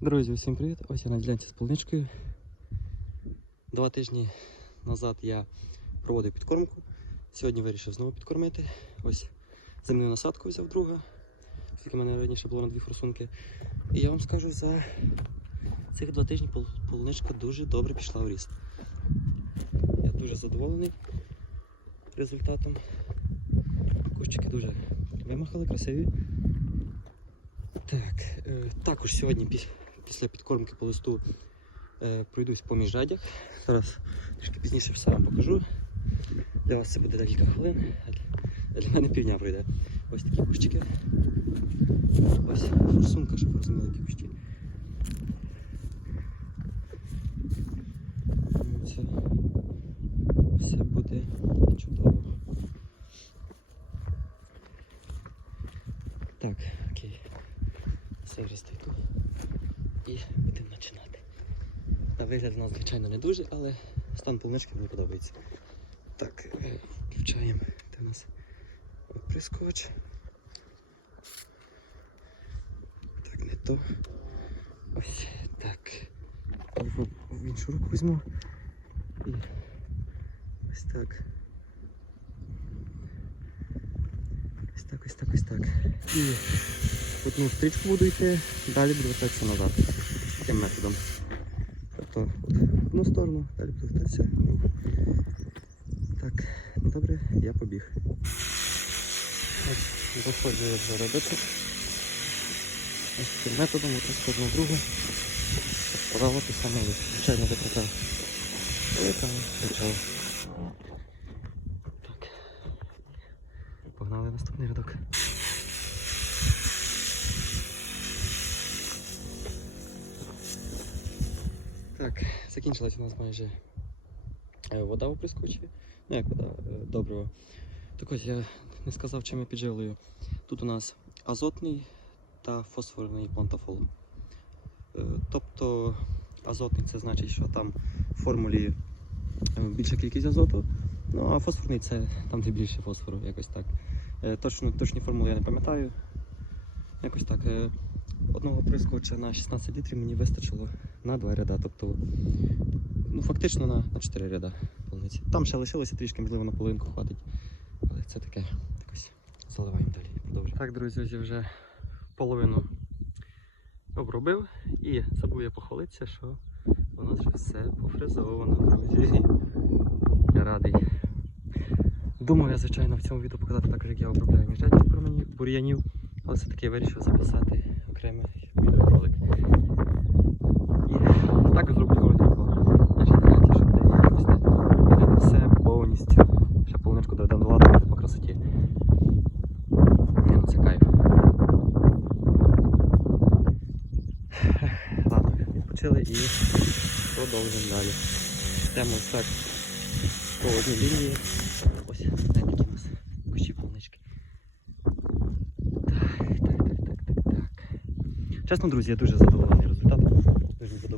Друзі, усім привіт! Ось я на ділянці з полуничкою. Два тижні назад я проводив підкормку. Сьогодні вирішив знову підкормити. Ось земну насадку взяв друга, оскільки в мене раніше було на дві форсунки. І я вам скажу, за цих два тижні пол- полуничка дуже добре пішла в ріст. Я дуже задоволений результатом. Кущики дуже вимахали, красиві. Так, е, також сьогодні піс- після підкормки по листу е, пройдусь по міжрядях. Зараз трішки пізніше все вам покажу. Для вас це буде декілька хвилин, а для- мене півдня пройде. Ось такі кущики. Ось форсунка, щоб розуміли, які кущі. Ну, Це все буде чудово. Так, окей. Все в ростику. І будемо починати. На вигляд у нас, звичайно, не дуже, але стан полунички мені подобається. Так, е, включаємо. Де у нас оприскувач. Так, не то. Ось так. В іншу руку візьму. І ось так. Ось так, ось так, ось так. І одну стрічку буду йти, далі буду вертатися назад. Таким методом. Тобто в одну сторону, далі буду вертатися в другу. Так, ну добре, я побіг. Ось, доходжу я вже робити. Ось таким методом, от одну другу. Поравати саме лише. Звичайно, витрата велика, але почало. Так. Погнали наступний рядок. Так, закінчилась у нас майже е, вода в оприскувачі. Ну як вода, е, добриво. Так ось я не сказав, чим я підживлюю. Тут у нас азотний та фосфорний плантафол. Е, Тобто азотний це значить, що там в формулі більша кількість азоту, ну а фосфорний це там, де більше фосфору, якось так. Точно, точні формули я не пам'ятаю. Якось так. е, Одного прискоча на 16 літрів мені вистачило на два ряда. Тобто, ну фактично на, на 4 ряда полуниці. Там ще лишилося трішки, можливо, на половинку хватить. Але це таке. Так ось заливаємо далі. Продовжуємо. Так, друзі, я вже половину обробив і забув я похвалитися, що у нас вже все пофрезовано, друзі. Я радий. Думав я, звичайно, в цьому відео показати також, як я обробляю міжрядні промені бур'янів, але все-таки вирішив записати окремий відеоролик. І так зроблю коротенько. Значить, знаєте, що де я ось так буде все повністю. Ще полуничку доведемо до ладу по красоті. Ні, ну це кайф. Ладно, відпочили і продовжимо далі. Йдемо так по одній лінії. Ось, знаєте, які у нас кущі полунички. Так, так, так, так, так, так. Чесно, друзі, я дуже задоволений результатом. Дуже мені